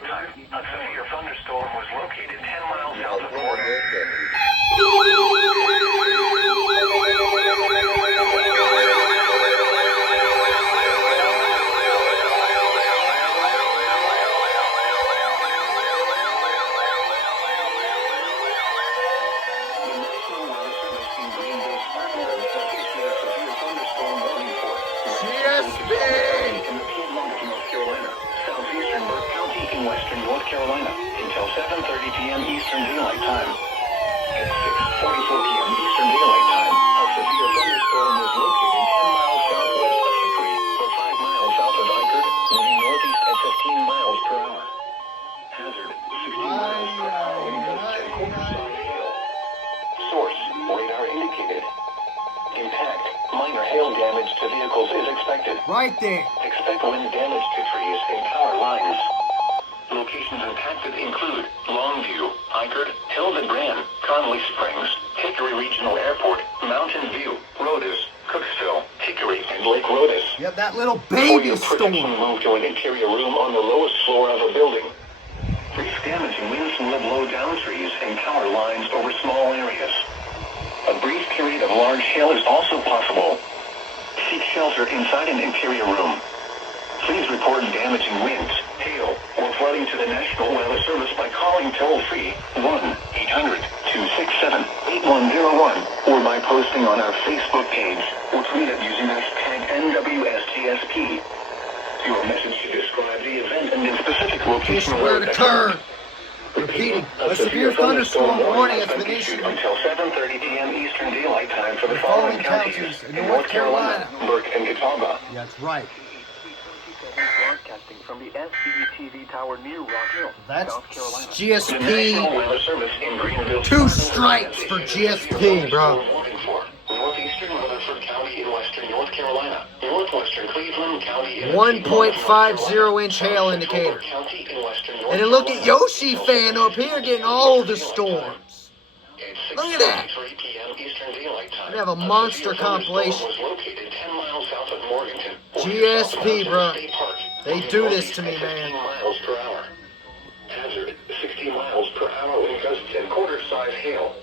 Daylight Time. A severe thunderstorm was located 10 miles south of Morgan. Western North Carolina until 7:30 p.m. Eastern Daylight Time. At 6:44 p.m. Eastern Daylight Time, a severe thunderstorm was located 10 miles southwest of Hickory, or 5 miles south of Ikard, moving northeast at 15 miles per hour. Hazard, 60 miles per hour when gust and quarter-size hail. Source, radar indicated. Impact, minor hail damage to vehicles is expected. Right there. Expect wind damage to trees and power lines. Locations impacted include Longview, Ikard, Hildebrand, Conley Springs, Hickory Regional Airport, Mountain View, Rhodus, Cooksville, Hickory, and Lake Rhodus. Yep, that little baby storm. Move to an interior room on the lowest floor of a building. Brief damaging winds will blow down trees and power lines over small areas. A brief period of large hail is also possible. Seek shelter inside an interior room. Please report damaging winds, hail, or flooding to the National Weather Service by calling toll-free 1-800-267-8101 or by posting on our Facebook page or tweet it using hashtag NWSTSP. Your message should describe the event and the specific location where to turn. Repeating, a severe thunderstorm warning has been issued until 7:30 p.m. Eastern Daylight Time for the following counties in North Carolina, Burke, and Catawba. Yeah, that's right. Broadcasting from the SCETV tower near Rock Hill, That's South Carolina. GSP. 2 strikes for GSP, bro. Northeastern Rutherford County in western North Carolina. Northwestern Cleveland County in 1.50-inch hail indicator. And then look at Yoshi fan up here getting all the storms. Look at that. We have a monster compilation. GSP, bro. They do this to me, man. Miles per hour. Hazard, 60 miles per hour wind gusts and quarter-size hail.